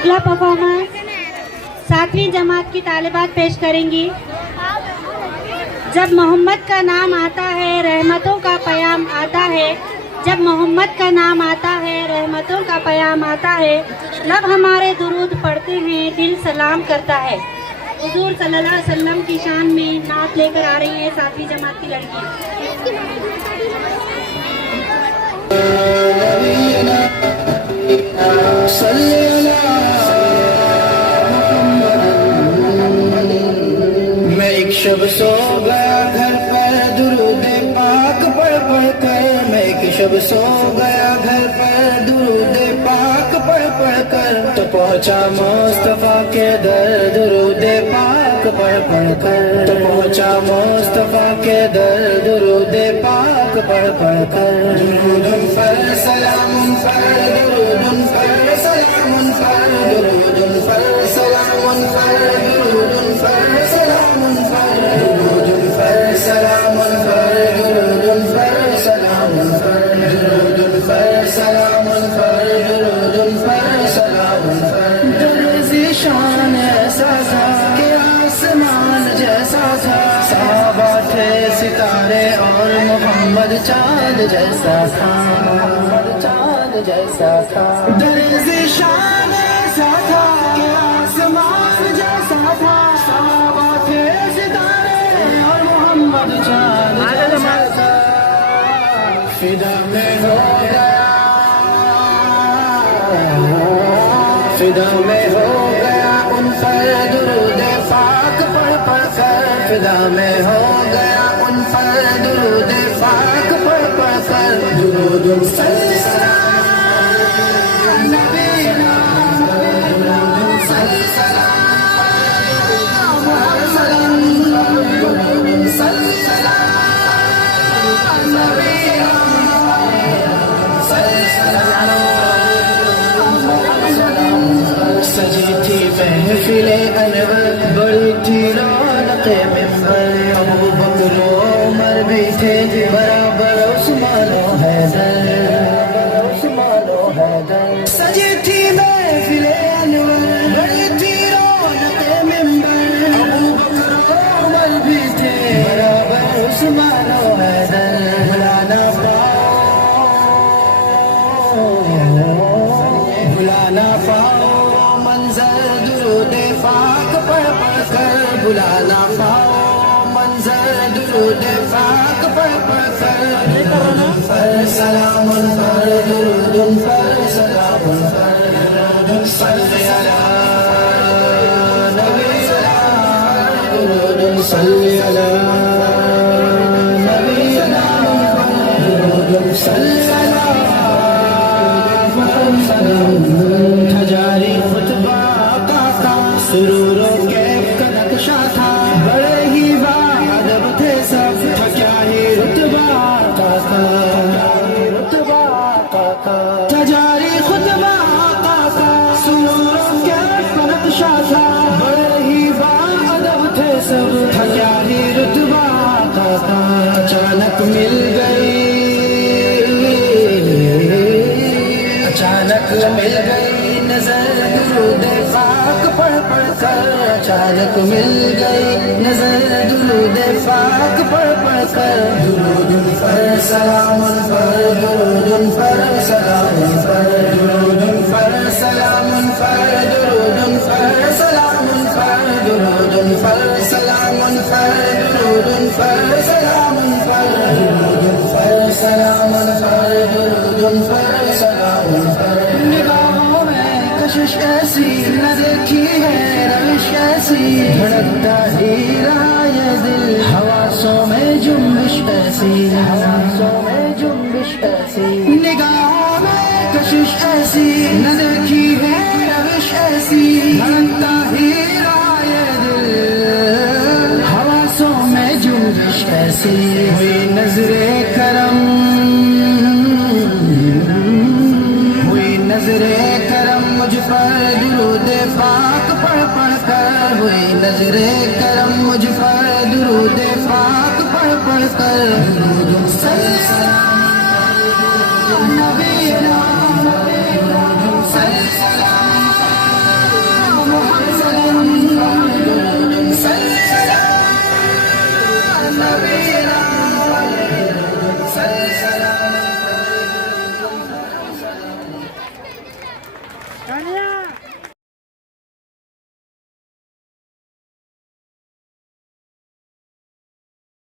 अगला परफॉर्मेंस 7वीं जमात की तालिबात पेश करेंगी। जब मोहम्मद का नाम आता है रहमतों का पयाम आता है, जब मोहम्मद का नाम आता है रहमतों का पयाम आता है, लब हमारे दुरूद पढ़ते हैं दिल सलाम करता है। हुजूर सल्लल्लाहु अलैहि वसल्लम की शान में नात लेकर आ रही है 7वीं जमात की लड़की। मैं एक शब सो गया घर पर दुरूद पाक पढ़ पढ़ कर, मैं एक शब सो गया घर पर दुरूद पाक पढ़ पढ़ कर, तो पहुंचा मुस्तफा के दर दुरूद पाक पढ़ पढ़ कर, तो पहुंचा मुस्तफा के दर दुरूद पाक पढ़ पढ़ कर। दुरूद पर सलाम पर दुरूद पर सलाम पर दुरूद पर सलाम पर दुरूद पर सलाम पर दुरूद पर सलाम पर दुरूद पर सलाम पर दुरूद पर सलाम पर दुरूद पर सलाम पर। दर्ज़े शान ऐसा था कि आसमान जैसा था, साहबा थे सितारे और मोहम्मद चाँद जैसा था, मोहम्मद चाँद जैसा था। दर्ज़े शान ऐसा था कि आसमान जैसा था, साहबा थे सितारे और मोहम्मद चाँद जैसा था। फिदा में हो गया, फिदा में हो गया उन पर दुरूद पाक पढ़ पढ़ कर, फिदा में हो गया उन पर दुरूद पाक पढ़ पढ़ कर। दुरूद सल्लल्लाहु नबीना दुरूद सल्लल्लाहु दुरूद सल्लल्लाहु नबीना सजी थी महफिले अनवर, बड़ी थी रौनक़े मिंबर, अबू बकर उमर भी थे बराबर उस्मान व हैदर, उस्मान व हैदर। सजी थी महफिले अनवर, बड़ी थी रौनक़े मिंबर, अबू बकर उमर भी थे बराबर उस्मान व हैदर। भुलाना पाओ, भुलाना पाओ मंजर दुरूद पाक पढ़ पढ़ कर, बुलाना पाओ मंजर दुरूद पाक पढ़ पढ़ कर। पर सलाम पर दुरूद पर सलाम पर दुरूद सल्ली अला नबीना दुरूद सल्ली अला नबीना दुरूद सल्ली अला मुहम्मद। जारी खुतबा का सुरूर कैफ का नक्शा था, बड़े ही बाअदब थे सब, था क्या ही रुतबा का रुतबा का। जारी खुतबा का सुरूर कैफ का नक्शा था, बड़े ही बाअदब थे सब, था क्या ही रुतबा का। अचानक मिल गई, अचानक मिल गई नजर दुरूद पाक पढ़ पढ़ कर, अचानक मिल गई नजर दुरूद पाक पढ़ पढ़ कर। दुरूद पर सलाम पर दुरूद पर सलाम पर दुरूद पर सलाम पर दुरूद पर सलाम पर दुरूद पर सलाम पर दुरूद पर सलाम पर दुरूद पर सलाम पर दुरूद पर सलाम पर। निगाहों में कशिश ऐसी न देखी है रविश ऐसी, धड़कता ही रहा ये दिल हवासों में जुम्बिश ऐसी, हवासों में जुम्बिश ऐसी। निगाहों में कशिश ऐसी न देखी है रविश ऐसी, धड़कता ही रहा ये दिल हवासों में जुम्बिश ऐसी। हुई नजरे करम, हुई नजरे करम मुझ पर दुरूद पाक पढ़ पढ़ कर, हुई नजरे करम मुझ पर दुरूद पाक पढ़ पढ़ कर। दुरूद सल्लल्लाहु नबीना दुरूद सल्लल्लाहु